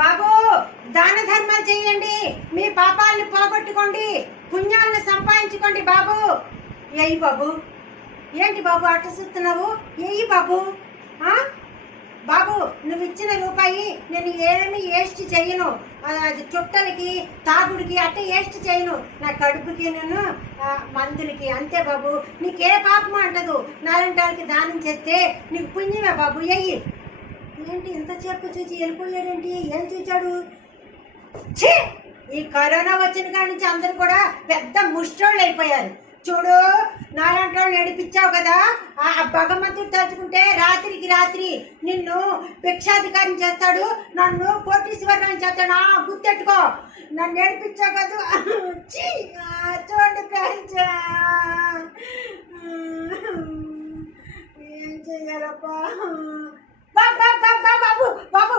బాబు, దాన ధర్మాలు చేయండి, మీ పాపాలను పోగొట్టుకోండి, పుణ్యాలను సంపాదించుకోండి బాబు. ఏయి బాబు, ఏంటి బాబు అట్ట చూస్తున్నావు? ఏయి బాబు. బాబు, నువ్వు ఇచ్చిన రూపాయి నేను ఏమి వేస్ట్ చేయను. అది చుట్టలకి తాగుడికి అట్ట వేస్ట్ చేయను. నా కడుపుకి నేను మందులకి అంతే బాబు. నీకే పాపము అంటదు. నాలంటి వాళ్ళకి దానం చేస్తే నీకు పుణ్యమే బాబు. ఎయ్యి. ఏంటి ఇంత చెప్పు చూసి వెళ్ళిపోయాడేంటి? ఏం చూచాడు? ఛీ, ఈ కరోనా వచ్చిన కాడి నుంచి అందరూ కూడా పెద్ద ముష్టోళ్ళు అయిపోయారు. చూడు, నాలాంటి వాళ్ళు నడిపించావు కదా, ఆ భగవంతుడు తలుచుకుంటే రాత్రికి రాత్రి నిన్ను భిక్షాధికారం చేస్తాడు, నన్ను కోటీశ్వరం చేస్తాడు. గుర్తెట్టుకో, నన్ను నడిపించావు కదా. చూడండి ఫ్రెండ్స్, ఏం చెయ్యాలప్పా. బాబు బాబు బాబు బాబు